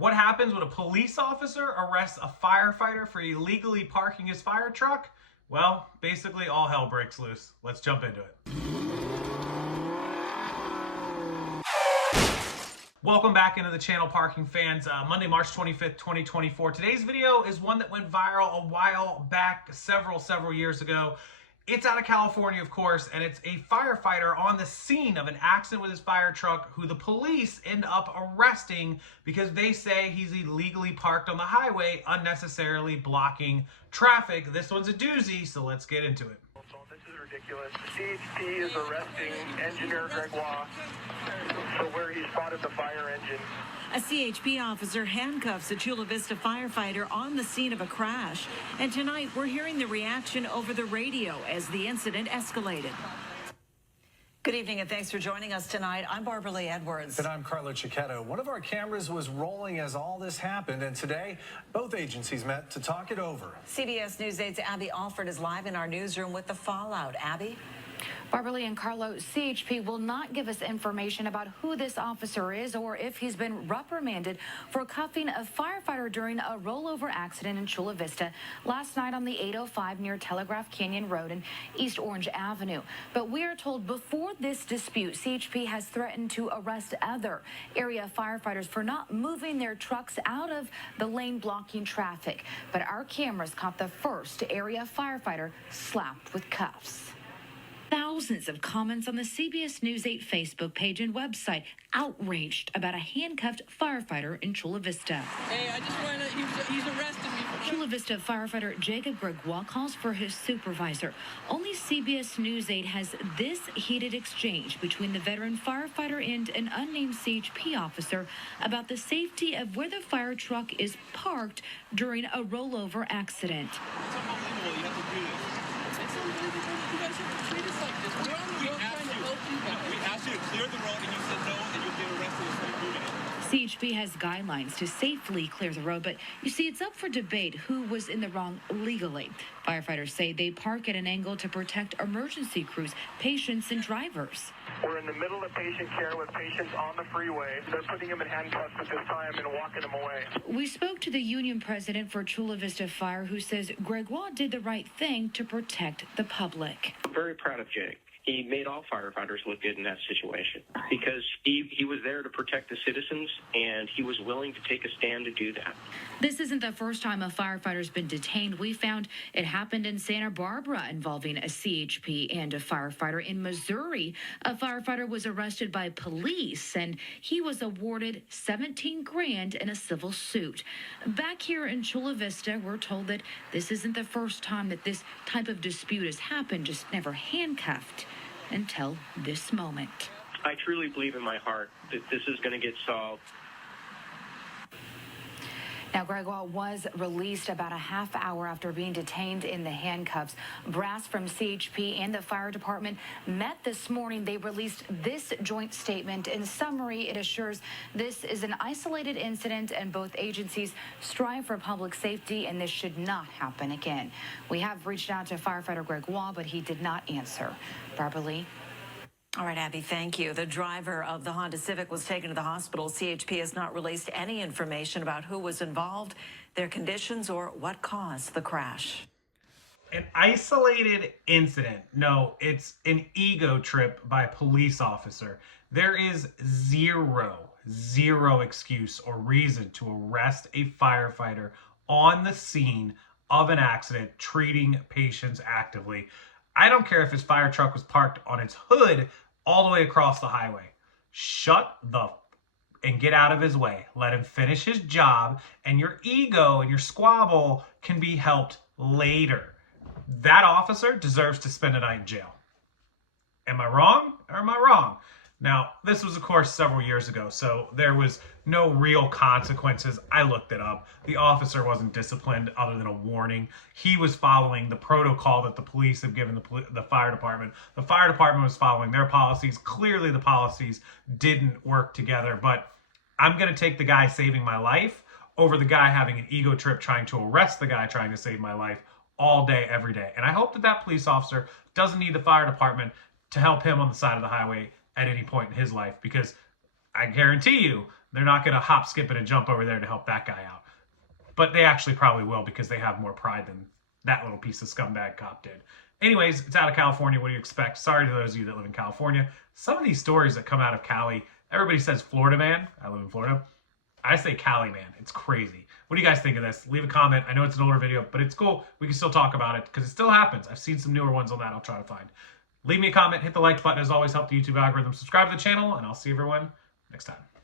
What happens when a police officer arrests a firefighter for illegally parking his fire truck? Well, basically all hell breaks loose. Let's jump into it. Welcome back into the channel, parking fans. Monday, March 25th, 2024. Today's video is one that went viral a while back, several years ago. It's out of California, of course, and it's a firefighter on the scene of an accident with his fire truck who the police end up arresting because they say he's illegally parked on the highway, unnecessarily blocking traffic. This one's a doozy, so let's get into it. This is ridiculous. CHP is arresting engineer Gregoire for where he spotted the fire engine. A CHP officer handcuffs a Chula Vista firefighter on the scene of a crash. And tonight, we're hearing the reaction over the radio as the incident escalated. Good evening and thanks for joining us tonight. I'm Barbara Lee Edwards. And I'm Carlo Cicchetto. One of our cameras was rolling as all this happened, and today both agencies met to talk it over. CBS News 8's Abby Alford is live in our newsroom with the fallout. Abby? Barbara Lee and Carlo, CHP will not give us information about who this officer is or if he's been reprimanded for cuffing a firefighter during a rollover accident in Chula Vista last night on the 805 near Telegraph Canyon Road and East Orange Avenue. But we are told before this dispute, CHP has threatened to arrest other area firefighters for not moving their trucks out of the lane blocking traffic. But our cameras caught the first area firefighter slapped with cuffs. Thousands of comments on the CBS News 8 Facebook page and website outraged about a handcuffed firefighter in Chula Vista. Hey, I just want to, he's arrested me. Chula Vista firefighter Jacob Gregoire calls for his supervisor. Only CBS News 8 has this heated exchange between the veteran firefighter and an unnamed CHP officer about the safety of where the fire truck is parked during a rollover accident. It's unbelievable you have to do this. It's unbelievable. You guys have to treat us like this. We're on the road trying to help you guys. We asked you to clear the road and you said no and you'll get arrested for moving it. CHP has guidelines to safely clear the road, but you see, it's up for debate who was in the wrong legally. Firefighters say they park at an angle to protect emergency crews, patients, and drivers. We're in the middle of patient care with patients on the freeway. They're putting him in handcuffs at this time and walking him away. We spoke to the union president for Chula Vista Fire, who says Gregoire did the right thing to protect the public. I'm very proud of Jake. He made all firefighters look good in that situation because he was there to protect the citizens, and he was willing to take a stand to do that. This isn't the first time a firefighter's been detained. We found it happened in Santa Barbara involving a CHP and a firefighter. In Missouri, a firefighter was arrested by police, and he was awarded $17 grand in a civil suit. Back here in Chula Vista, we're told that this isn't the first time that this type of dispute has happened, just never handcuffed until this moment. I truly believe in my heart that this is going to get solved. Now, Gregoire was released about a half hour after being detained in the handcuffs. Brass from CHP and the fire department met this morning. They released this joint statement. In summary, it assures this is an isolated incident and both agencies strive for public safety, and this should not happen again. We have reached out to firefighter Gregoire, but he did not answer. Barbara Lee. All right, Abby, thank you. The driver of the Honda Civic was taken to the hospital. CHP has not released any information about who was involved, their conditions, or what caused the crash. An isolated incident. No, it's an ego trip by a police officer. There is zero excuse or reason to arrest a firefighter on the scene of an accident, treating patients actively. I don't care if his fire truck was parked on its hood all the way across the highway. Shut the and get out of his way. Let him finish his job, and your ego and your squabble can be helped later. That officer deserves to spend a night in jail. Am I wrong or am I wrong? Now, this was, of course, several years ago, so there was no real consequences. I looked it up. The officer wasn't disciplined other than a warning. He was following the protocol that the police have given the fire department. The fire department was following their policies. Clearly, the policies didn't work together, but I'm going to take the guy saving my life over the guy having an ego trip trying to arrest the guy trying to save my life all day, every day. And I hope that that police officer doesn't need the fire department to help him on the side of the highway at any point in his life, because I guarantee you They're not going to hop, skip, and a jump over there to help that guy out. But they actually probably will because they have more pride than that little piece of scumbag cop did. Anyways, it's out of California. What do you expect? Sorry to those of you that live in California. Some of these stories that come out of Cali, everybody says Florida man. I live in Florida. I say Cali man. It's crazy. What do you guys think of this? Leave a comment. I know it's an older video, but it's cool. We can still talk about it because it still happens. I've seen some newer ones on that I'll try to find. Leave me a comment. Hit the like button. As always, help the YouTube algorithm. Subscribe to the channel, and I'll see everyone next time.